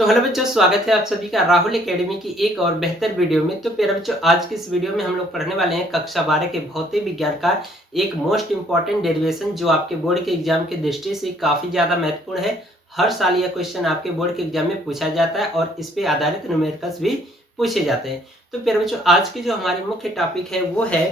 तो हेलो बच्चों, स्वागत है आप सभी का राहुल एकेडमी की एक और बेहतर वीडियो में। तो प्यारे बच्चों, आज की इस वीडियो में हम लोग पढ़ने वाले हैं कक्षा 12 के भौतिक विज्ञान का एक मोस्ट इंपॉर्टेंट डेरिवेशन जो आपके बोर्ड के एग्जाम की दृष्टि से काफी ज्यादा महत्वपूर्ण है। हर साल यह क्वेश्चन आपके बोर्ड के एग्जाम में पूछा जाता है और इस पे आधारित न्यूमेरिकल्स भी पूछे जाते हैं। तो प्यारे बच्चों, आज की जो हमारी मुख्य टॉपिक है वो है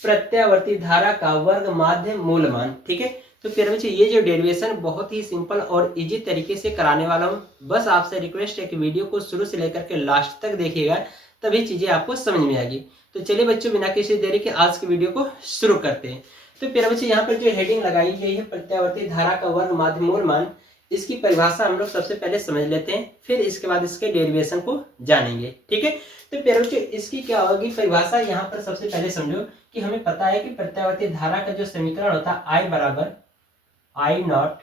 प्रत्यावर्ती धारा का वर्ग माध्य मूलमान। ठीक है, तो प्यारे बच्चों, ये जो डेरिवेशन बहुत ही सिंपल और इजी तरीके से कराने वाला हूँ। बस आपसे रिक्वेस्ट है कि वीडियो को शुरू से लेकर के लास्ट तक देखिएगा, तभी चीजें आपको समझ में आएगी। तो चलिए बच्चों, बिना किसी देरी के आज की वीडियो को शुरू करते हैं। तो प्यारे बच्चों, यहाँ पर जो हेडिंग लगाई गई है प्रत्यावर्ती धारा का वर्ग माध्य मूलमान, इसकी परिभाषा हम लोग सबसे पहले समझ लेते हैं, फिर इसके बाद इसके डेरिवेशन को जानेंगे। ठीक है, तो प्यारे बच्चों, इसकी क्या होगी परिभाषा, यहाँ पर सबसे पहले समझो कि हमें पता है कि प्रत्यावर्ती धारा का जो समीकरण होता है आई बराबर आई नॉट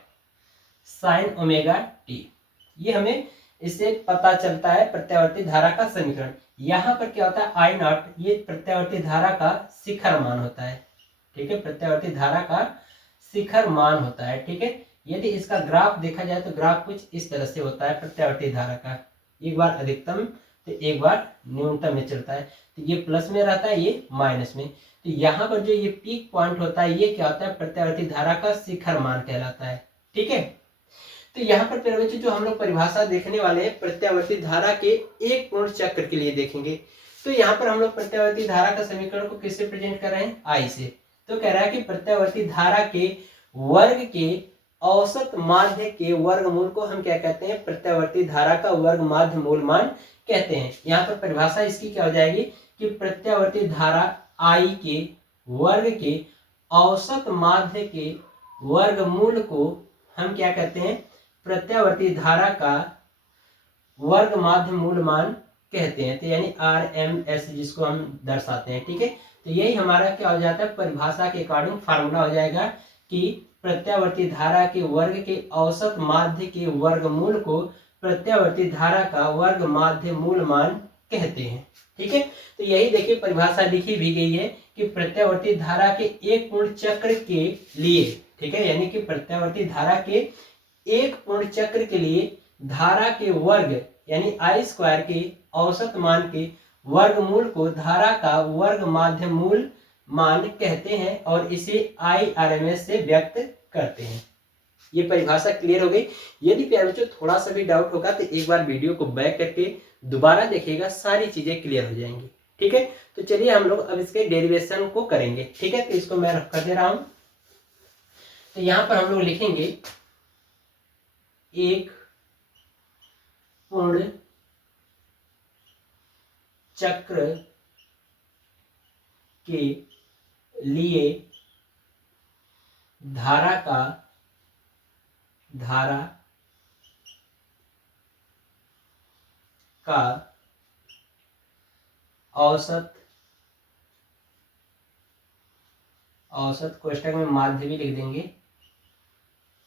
साइन ओमेगा टी, ये हमें इससे पता चलता है प्रत्यावर्ती धारा का समीकरण। यहाँ पर क्या होता है आई नॉट, ये प्रत्यावर्ती धारा का शिखर मान होता है। ठीक है, प्रत्यावर्ती धारा का शिखर मान होता है। ठीक है, यदि इसका ग्राफ देखा जाए तो ग्राफ कुछ इस तरह से होता है प्रत्यावर्ती धारा का, एक बार अधिकतम तो एक बार न्यूनतम में चलता है। तो ये प्लस में रहता है, ये माइनस में। तो यहाँ पर जो ये पीक पॉइंट होता है ये क्या होता है, प्रत्यावर्ती धारा का शिखर मान कहलाता है। ठीक है, तो यहाँ पर प्यारे बच्चों जो हम लोग परिभाषा देखने वाले हैं प्रत्यावर्ती धारा के एक पूर्ण चक्र के लिए देखेंगे। तो यहाँ पर हम लोग प्रत्यावर्ती धारा का समीकरण को किससे प्रेजेंट कर रहे हैं, आई से। तो कह रहा है कि प्रत्यावर्ती धारा के वर्ग के औसत माध्य के वर्गमूल को हम क्या कहते हैं, प्रत्यावर्ती धारा का वर्ग माध्य मूलमान कहते हैं। यहाँ पर परिभाषा इसकी क्या हो जाएगी कि प्रत्यावर्ती धारा आई के वर्ग के औसत माध्य के वर्गमूल को हम क्या कहते हैं, प्रत्यावर्ती धारा का वर्ग माध्य मूलमान कहते हैं। तो यानी RMS जिसको हम दर्शाते हैं। ठीक है, तो यही हमारा क्या हो जाता है, परिभाषा के अकॉर्डिंग फार्मूला हो जाएगा कि प्रत्यावर्ती धारा के वर्ग के औसत माध्य के वर्गमूल को प्रत्यावर्ती धारा का वर्ग माध्य मूलमान कहते हैं। ठीक है, तो यही देखिए परिभाषा लिखी भी गई है कि प्रत्यावर्ती धारा के एक पूर्ण चक्र के लिए, ठीक है, यानी कि प्रत्यावर्ती धारा के एक पूर्ण चक्र के लिए धारा के वर्ग यानी आई स्क्वायर के औसत मान के वर्गमूल को धारा का वर्ग माध्य मूल मान कहते हैं और इसे IRMS से व्यक्त करते हैं। ये परिभाषा क्लियर हो गई। यदि प्यारे बच्चों थोड़ा सा भी डाउट होगा तो एक बार वीडियो को बैक करके दोबारा देखिएगा, सारी चीजें क्लियर हो जाएंगी। ठीक है, तो चलिए हम लोग अब इसके डेरिवेशन को करेंगे। ठीक है, तो इसको मैं रख कर दे रहा हूं। तो यहां पर हम लोग लिखेंगे एक पूर्ण चक्र के लिए धारा का औसत कोष्टक में माध्य भी लिख देंगे,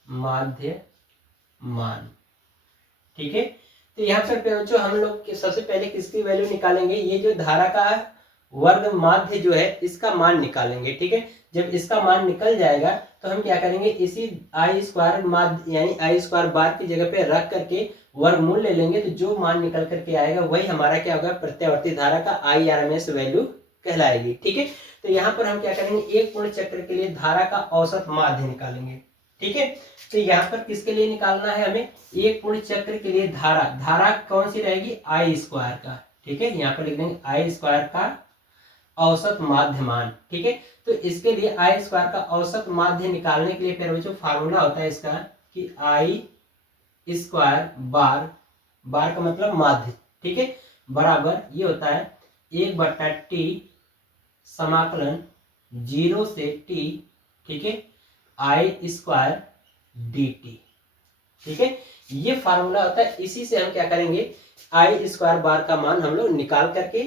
माध्य मान। ठीक है, तो यहाँ पर बच्चों हम लोग सबसे पहले किसकी वैल्यू निकालेंगे, ये जो धारा का वर्ग माध्य जो है इसका मान निकालेंगे। ठीक है, जब इसका मान निकल जाएगा तो हम क्या करेंगे, इसी आई स्क्वायर माध्य यानी आई स्क्वायर बार की जगह पे रख करके वर्गमूल ले लेंगे। तो जो मान निकल करके आएगा वही हमारा क्या होगा, प्रत्यावर्ती धारा का IRMS वैल्यू कहलाएगी। ठीक है, तो यहाँ पर हम क्या करेंगे, एक पूर्ण चक्र के लिए धारा का औसत माध्य निकालेंगे। ठीक है, तो यहाँ पर किसके लिए निकालना है हमें, एक पूर्ण चक्र के लिए धारा कौन सी रहेगी, आई स्क्वायर का। ठीक है, यहाँ पर लिख देंगे आई स्क्वायर का औसत माध्य मान। ठीक है, तो इसके लिए आई स्क्वायर का औसत माध्य निकालने के लिए फिर जो फार्मूला होता है इसका कि आई स्क्वायर बार का मतलब माध्य। ठीक है, बराबर ये होता है 1/t समाकलन 0 से t, ठीक है, आई स्क्वायर dt। ठीक है, ये फार्मूला होता है। इसी से हम क्या करेंगे, आई स्क्वायर बार का मान हम लोग निकाल करके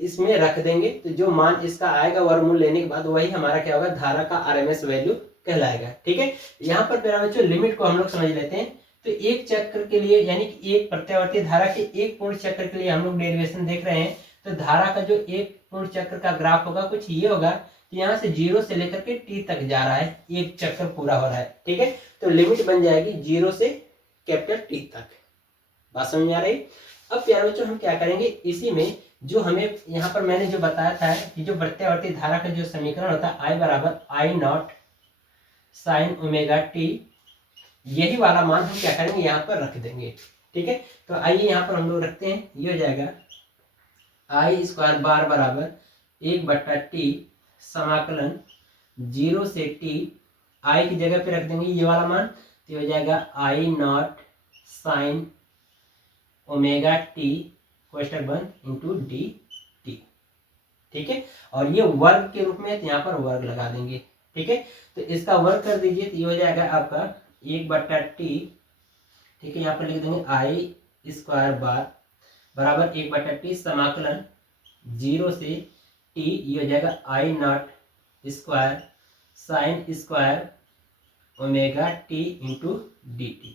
इसमें रख देंगे। तो जो मान इसका आएगा वर्गमूल लेने के बाद वही हमारा क्या होगा, धारा का RMS वैल्यू कहलाएगा। ठीक है, यहाँ पर मेरा बच्चों लिमिट को हम लोग समझ लेते हैं। तो एक चक्र के लिए यानी कि एक प्रत्यावर्ती धारा के एक पूर्ण चक्र के लिए हम लोग डेरिवेशन देख रहे हैं। तो धारा का जो एक पूर्ण चक्र का ग्राफ होगा कुछ ये होगा, तो यहाँ से 0 से लेकर के t तक जा रहा है, एक चक्र पूरा हो रहा है। ठीक है, तो लिमिट बन जाएगी 0 से T तक। बात समझ में आ रही। अब प्यारे बच्चों हम क्या करेंगे, इसी में जो हमें यहाँ पर मैंने जो बताया था कि जो प्रत्यावर्ती धारा का जो समीकरण होता है I बराबर आई नॉट साइन ओमेगा टी, यही वाला मान हम क्या करेंगे यहाँ पर रख देंगे। ठीक है, तो आइए यहाँ पर हम लोग रखते हैं, ये हो जाएगा आई स्क्वायर बार बराबर 1/t समाकलन 0 से टी, आई की जगह पे रख देंगे ये वाला मान, तो ये हो जाएगा I naught sine omega t क्वेश्चन बन इंटू डी टी। ठीक है, और ये वर्ग के रूप में है तो यहाँ पर वर्ग लगा देंगे। ठीक है, तो इसका वर्ग कर दीजिए तो ये हो जाएगा आपका 1/t। ठीक है, यहाँ पर लिख देंगे आई स्क्वायर बार बराबर 1/t समाकलन 0 से टी, ये हो जाएगा I naught square sine square omega t into d t.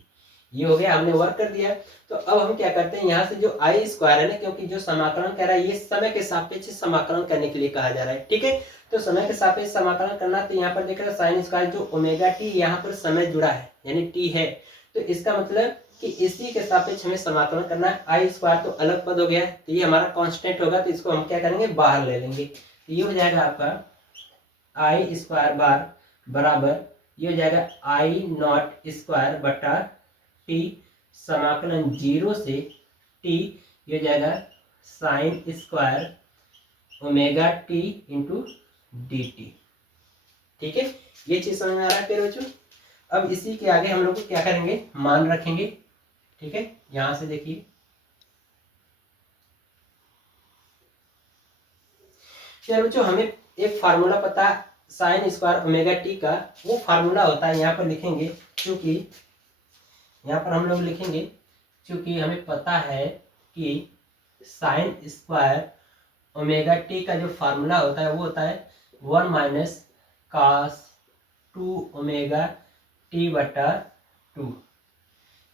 ये हो गया, हमने वर्क कर दिया। तो अब हम क्या करते हैं, यहाँ से जो आई स्क्वायर है ना, क्योंकि जो समाकलन कर रहा है ये समय के सापेक्ष समाकलन करने के लिए कहा जा रहा है। ठीक है, तो समय के सापेक्ष समाकलन करना, तो यहाँ पर देख रहे हैं साइन स्क्वायर जो ओमेगा टी यहाँ पर समय जुड़ा है यानी टी है, तो इसका मतलब कि इसी के सापेक्ष हमें समाकलन करना है। आई स्क्वायर तो अलग पद हो गया, तो ये हमारा कांस्टेंट होगा, तो इसको हम क्या करेंगे बाहर ले लेंगे। तो ये हो जाएगा आपका आई स्क्वायर बार बराबर, ये हो जाएगा आई नॉट स्क्वायर बटा टी समाकलन 0 से टी, ये हो जाएगा sign square omega t into d t. ठीक है, ये चीज समझ में आ रहा है प्यारे बच्चों। अब इसी के आगे हम लोग क्या करेंगे, मान रखेंगे। ठीक है, यहां से देखिए प्यारे बच्चों, हमें एक फार्मूला पता साइन स्क्वायर ओमेगा टी का, वो फार्मूला होता है, यहाँ पर लिखेंगे, क्योंकि यहाँ पर हम लोग लिखेंगे क्योंकि हमें पता है कि साइन स्क्वायर ओमेगा टी का जो फार्मूला होता है वो होता है 1 माइनस cos 2 ओमेगा टी बटा 2,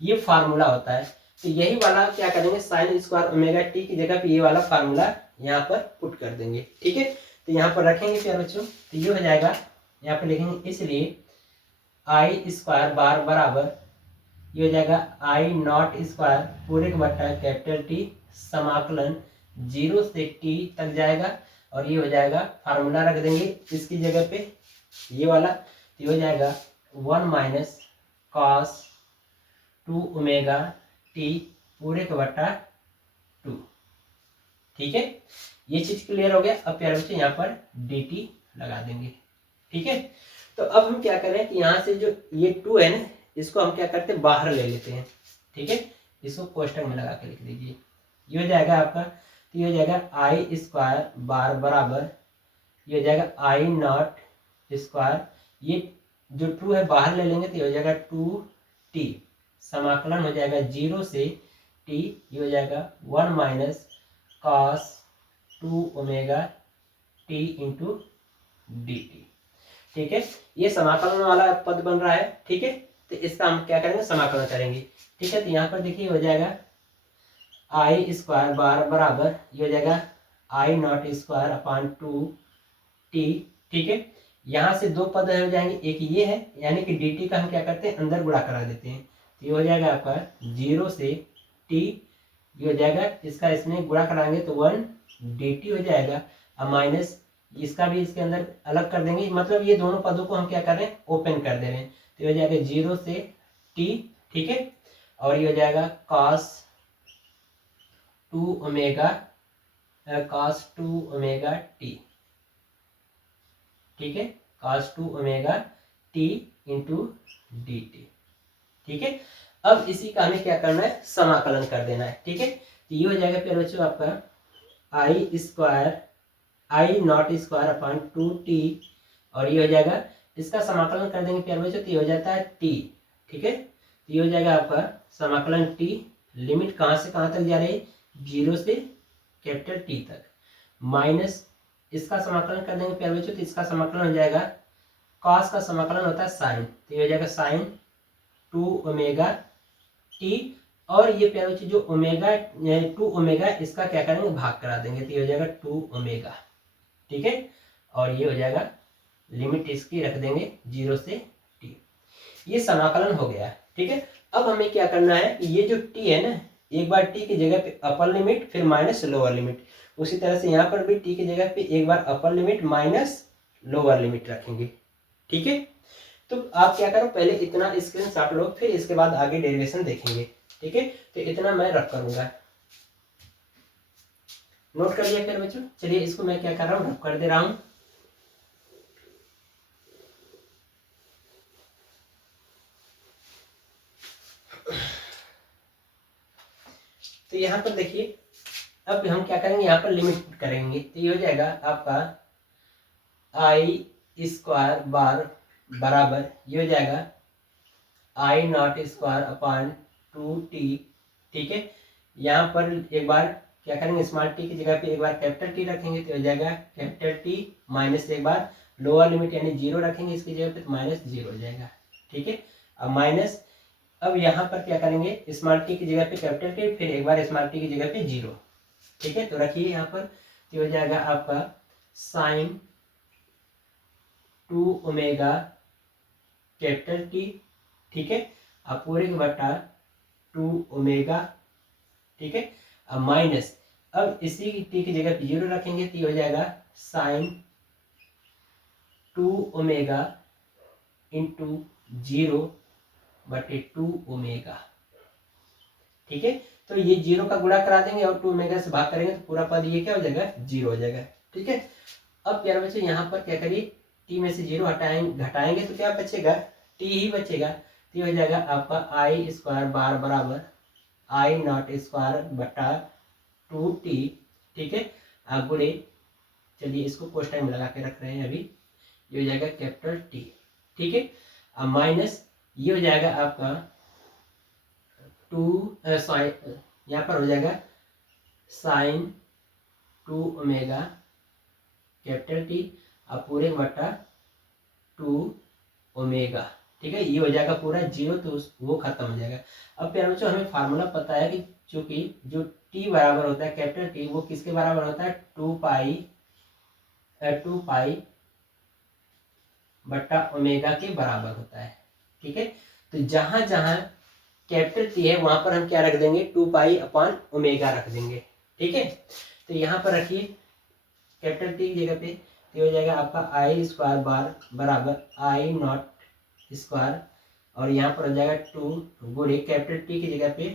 ये फार्मूला होता है। तो यही वाला क्या करेंगे, साइन स्क्वायर ओमेगा टी की जगह पे ये वाला फार्मूला यहाँ पर पुट कर देंगे। ठीक है, तो यहाँ पर रखेंगे प्यारे बच्चों, तो ये हो जाएगा, यहाँ पर लिखेंगे, इसलिए आई स्क्वायर बार बराबर, ये हो जाएगा आई नॉट स्क्वायर पूरे का बटा कैपिटल टी समाकलन 0 से टी तक जाएगा, और ये हो जाएगा फार्मूला रख देंगे इसकी जगह पे ये वाला, तो ये हो जाएगा 1 माइनस cos 2 ओमेगा टी पूरे का बटा 2। ठीक है, ये चीज क्लियर हो गया। अब प्यारे बच्चे यहाँ पर डी टी लगा देंगे। ठीक है, तो अब हम क्या करें कि यहाँ से जो ये 2 है ना, इसको हम क्या करते हैं बाहर ले लेते हैं। ठीक है, इसको कोष्टक में लगा के लिख दीजिए, ये हो जाएगा आपका, तो ये हो जाएगा आई स्क्वायर बार बराबर, ये हो जाएगा आई नॉट स्क्वायर, ये जो 2 है बाहर ले लेंगे तो ये हो जाएगा 2t समाकलन हो जाएगा 0 से t, ये हो जाएगा 1 minus cos 2 omega t into d t. ठीक है, ये समाकलन वाला पद बन रहा है। ठीक है, तो इसका हम क्या करेंगे समाकलन करेंगे। ठीक है, तो यहाँ पर देखिए हो जाएगा आई स्क्वायर बार बराबर, ये हो जाएगा I naught square upon 2t। ठीक है, यहाँ से 2 पद हो जाएंगे, एक ये है यानी कि dt का हम क्या करते हैं अंदर गुणा करा देते हैं, तो ये हो जाएगा आपका 0 से t, ये हो जाएगा इसका इसमें गुणा कराएंगे तो 1 dt हो जाएगा, और माइनस इसका भी इसके अंदर अलग कर देंगे, मतलब ये दोनों पदों को हम क्या कर रहे हैं ओपन कर दे रहे हैं, तो ये हो जाएगा 0 से t। ठीक है, और ये हो जाएगा cos 2 ओमेगा t। ठीक है, cos 2 omega t into d t. ठीक है, अब इसी का हमें क्या करना है समाकलन कर देना है। ठीक है, तो ये हो जाएगा फिर बच्चों आपका I square I naught square upon 2t, और ये हो जाएगा इसका समाकलन कर देंगे प्यारे बच्चों, तो ये हो जाता है t। ठीक है, तो ये हो जाएगा आपका समाकलन t, लिमिट कहाँ से कहाँ तक जा रही है 0 से कैपिटल T तक, माइनस इसका समाकलन कर देंगे प्यारे बच्चों, तो इसका समाकलन हो जाएगा cos का समाकलन होता है साइन, तो ये हो जाएगा साइन 2 ओमेगा t, और ये प्यारे बच्चों जो ओमेगा 2 ओमेगा इसका क्या करेंगे भाग करा देंगे, तो ये हो जाएगा 2 ओमेगा। ठीक है, और ये हो जाएगा लिमिट इसकी रख देंगे 0 से t, ये समाकलन हो गया। ठीक है, अब हमें क्या करना है, ये जो t है ना, एक बार टी की जगह पे अपर लिमिट फिर माइनस लोअर लिमिट। उसी तरह से यहाँ पर भी टी की जगह पे एक बार upper limit minus lower limit रखेंगे। ठीक है, तो आप क्या करो, पहले इतना स्क्रीनशॉट लो, फिर इसके बाद आगे डेरिवेशन देखेंगे। ठीक है, तो इतना मैं रफ करूंगा, नोट कर लिया फिर बच्चों। चलिए इसको मैं क्या कर रहा हूँ, रफ कर दे रहा हूँ। तो यहाँ पर देखिए, अब हम क्या करेंगे, यहाँ पर लिमिट करेंगे, तो ये हो जाएगा आपका आई स्क्वायर बार बराबर, ये हो जाएगा I naught square upon 2t। ठीक है, यहाँ पर एक बार क्या करेंगे, स्मॉल टी की जगह पे एक बार कैपिटल टी रखेंगे, तो हो जाएगा कैपिटल टी माइनस एक बार लोअर लिमिट यानी 0 रखेंगे इसकी जगह पे, तो माइनस 0 हो जाएगा। ठीक है, अब माइनस, अब यहाँ पर क्या करेंगे, स्मॉल टी की जगह पे कैपिटल टी, फिर एक बार स्मॉल टी की जगह पे 0। ठीक है, तो रखिए यहाँ पर, तो हो जाएगा आपका साइन 2 ओमेगा कैपिटल टी। ठीक है, अब पूरे का बटा 2 ओमेगा। ठीक है, अब माइनस, अब इसी टी की जगह पे 0 रखेंगे, तो हो जाएगा साइन 2 ओमेगा इंटू 0 बटे 2 ओमेगा। ठीक है, तो ये 0 का गुणा करा देंगे और 2 ओमेगा से भाग करेंगे, तो पूरा पद ये क्या हो जाएगा, 0 हो जाएगा। ठीक है, अब प्यारे बच्चे यहाँ पर क्या करिए, टी में से 0 घटाएंगे तो क्या बचेगा, टी ही बचेगा। तो हो जाएगा आपका आई स्क्वायर बार बराबर आई नॉट स्क्वायर बटा 2t। ठीक है, गुणे, चलिए इसको कोष्टक में लगा के रख रहे हैं अभी, ये हो जाएगा कैपिटल टी। ठीक है, अब माइनस, ये हो जाएगा आपका 2 यहाँ पर हो जाएगा साइन 2 ओमेगा कैपिटल टी, अब पूरे बटा 2 ओमेगा। ठीक है, ये हो जाएगा पूरा 0, तो वो खत्म हो जाएगा। अब प्यारे बच्चों हमें फार्मूला पता है कि चूंकि जो टी बराबर होता है कैपिटल टी, वो किसके बराबर होता है, 2 पाई बट्टा ओमेगा के बराबर होता है। ठीक है, तो जहां जहां कैपिटल टी है वहां पर हम क्या रख देंगे, 2 पाई अपॉन ओमेगा रख देंगे। ठीक है, तो यहाँ पर रखिए कैपिटल टी की जगह पे, तो हो जाएगा आपका आई स्क्वायर बार बराबर आई नॉट स्क्वायर, और यहाँ पर हो जाएगा 2 गुणे कैपिटल टी की जगह पे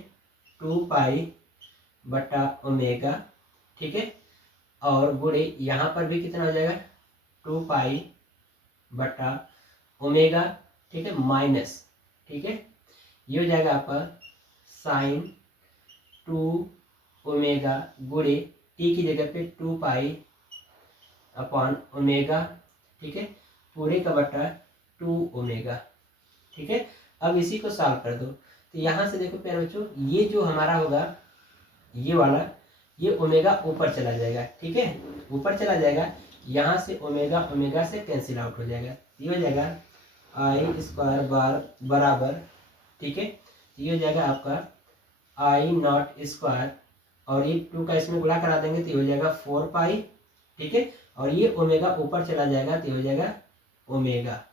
2 पाई बटा ओमेगा। ठीक है, और गुणे यहाँ पर भी कितना हो जाएगा, 2 पाई बटा ओमेगा। ठीक है, माइनस, ठीक है, ये हो जाएगा आपका साइन 2 ओमेगा गुणे टी की जगह पे 2 पाई अपॉन ओमेगा। ठीक है, पूरे का बटा 2 ओमेगा। ठीक है, अब इसी को सॉल्व कर दो, तो यहाँ से देखो प्यारे बच्चों, ये जो हमारा होगा ये वाला, ये ओमेगा ऊपर चला जाएगा। ठीक है, ऊपर चला जाएगा, यहाँ से ओमेगा ओमेगा से कैंसिल आउट हो जाएगा, ये हो जाएगा आई स्क्वायर बार बराबर, ठीक है, ये हो जाएगा आपका आई नॉट स्क्वायर, और ये 2 का इसमें गुणा करा देंगे तो ये हो जाएगा 4 पाई। ठीक है, और ये ओमेगा ऊपर चला जाएगा तो ये हो जाएगा ओमेगा।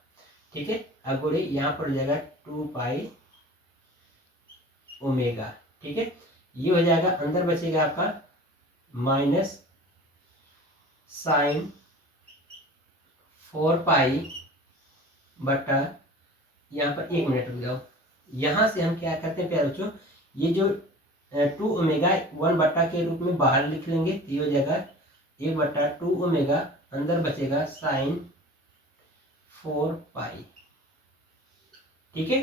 ठीक है, अब गुणे यहाँ पर हो जाएगा 2 पाई ओमेगा। ठीक है, ये हो जाएगा, अंदर बचेगा आपका माइनस साइन 4 पाई बटा, यहाँ पर 1 मिनट रुक जाओ, यहाँ से हम क्या करते हैं प्यारे बच्चों, ये जो 2 ओमेगा 1 बटा के रूप में बाहर लिख लेंगे, तो ये हो जाएगा 1 बटा 2 ओमेगा, अंदर बचेगा साइन 4 पाई। ठीक है,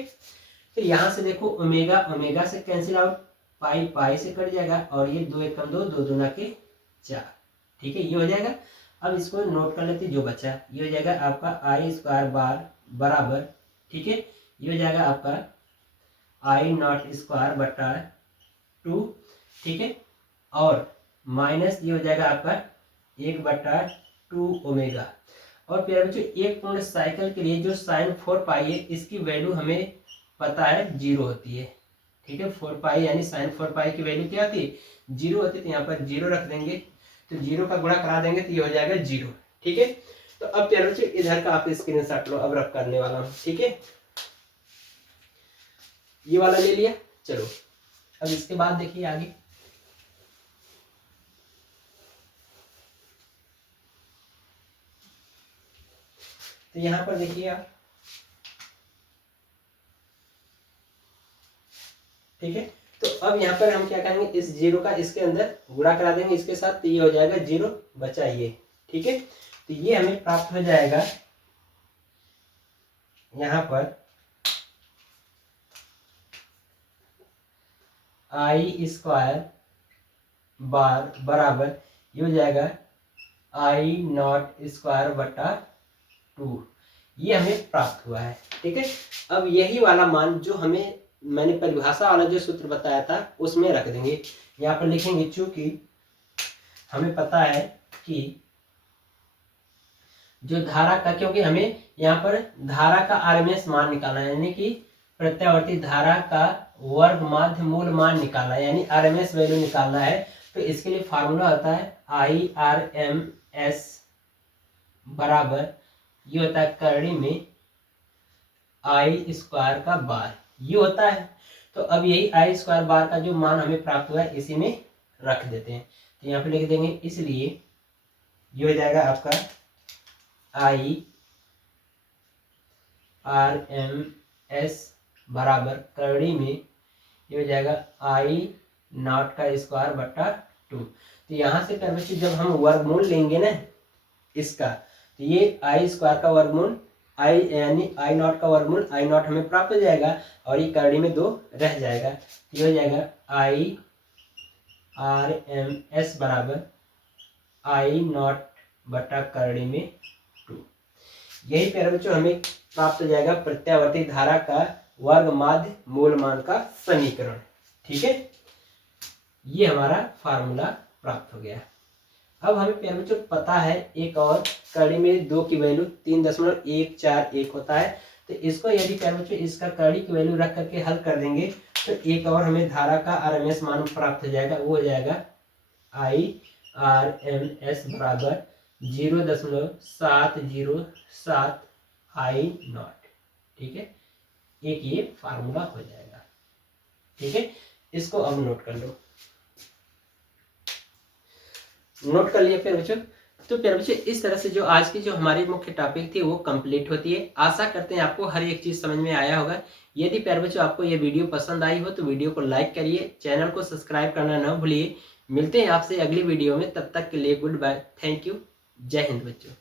तो यहाँ से देखो ओमेगा ओमेगा से कैंसिल आउट, पाई पाई से कट जाएगा, और ये 2 एकम 2, 2 दूना के 4। ठीक है, ये हो जाएगा। अब इसको नोट कर लेते, जो बचा ये हो जाएगा आपका आई स्क्वायर बार बराबर, ठीक है, ये हो जाएगा आपका आई नॉट स्क्वायर बटा 2। ठीक है, और माइनस ये हो जाएगा आपका 1 बटा 2 ओमेगा। और प्यारे बच्चों, एक पूर्ण साइकिल के लिए जो साइन 4 पाई है, इसकी वैल्यू हमें पता है 0 होती है। ठीक है, 4 पाई यानी साइन 4 पाई की वैल्यू क्या होती है, 0 होती है, तो यहाँ पर 0 रख देंगे, तो 0 का गुणा करा देंगे तो ये हो जाएगा 0। ठीक है, तो अब प्यारे बच्चों इधर का आप स्क्रीनशॉट लो, अब रख करने वाला हूँ। ठीक है, ये वाला ले लिया, चलो अब इसके बाद देखिए आगे, तो यहाँ पर देखिए आप, ठीक है। तो अब यहाँ पर हम क्या करेंगे, इस जीरो का इसके अंदर गुणा करा देंगे इसके साथ, तो ये हो जाएगा जीरो बचा ये, ठीक है। तो ये हमें प्राप्त हो जाएगा यहाँ पर आई स्क्वायर बार बराबर ये हो जाएगा आई नॉट स्क्वायर बटा 2, ये हमें प्राप्त हुआ है, ठीक है। अब यही वाला मान जो हमें मैंने परिभाषा वाला जो सूत्र बताया था उसमें रख देंगे, यहाँ पर लिखेंगे चूंकि हमें पता है कि जो धारा का, क्योंकि हमें यहाँ पर धारा का आरएमएस मान निकालना है, यानी कि प्रत्यावर्ती धारा का वर्ग माध्य मूल मान निकालना है, यानी आरएमएस वैल्यू निकालना है। तो इसके लिए फार्मूला होता है IRMS बराबर ये होता है करड़ी में आई स्क्वायर का बार, ये होता है। तो अब यही आई स्क्वायर बार का जो मान हमें प्राप्त हुआ है इसी में रख देते हैं, तो यहाँ पे लिख देंगे, इसलिए ये हो जाएगा आपका IRMS बराबर करड़ी में ये हो जाएगा आई नॉट का स्क्वायर बटा 2। तो यहाँ से कर बच्चे जब हम वर्गमूल लेंगे ना इसका, तो ये आई स्क्वायर का वर्गमूल आई यानी आई नॉट का वर्गमूल आई नॉट हमें प्राप्त हो जाएगा, और ये करड़ी में 2 रह जाएगा, तो ये हो जाएगा IRMS बराबर आई नॉट बटा करड़ी में 2। यही प्यारे बच्चों हमें प्राप्त हो जाएगा प्रत्यावर्ती धारा का वर्ग माध्य मूल मान का समीकरण, ठीक है। ये हमारा फार्मूला प्राप्त हो गया। अब हमें प्यारे बच्चों पता है एक और कड़ी में 2 की वैल्यू 3.141 होता है, तो इसको यदि प्यारे बच्चों इसका कड़ी की वैल्यू रख करके हल कर देंगे तो एक और हमें धारा का आरएमएस मान प्राप्त हो जाएगा, वो हो जाएगा IRMS बराबर 0.707 आई नॉट, ठीक है। एक ये फार्मूला हो जाएगा, ठीक है। इसको अब नोट कर लो, नोट कर लिया प्यारे बच्चों। तो प्यारे बच्चों इस तरह से जो आज की जो हमारी मुख्य टॉपिक थी वो कंप्लीट होती है। आशा करते हैं आपको हर एक चीज समझ में आया होगा। यदि प्यारे बच्चों आपको ये वीडियो पसंद आई हो तो वीडियो को लाइक करिए, चैनल को सब्सक्राइब करना ना भूलिए। मिलते हैं आपसे अगली वीडियो में, तब तक के लिए गुड बाय, थैंक यू, जय हिंद बच्चों।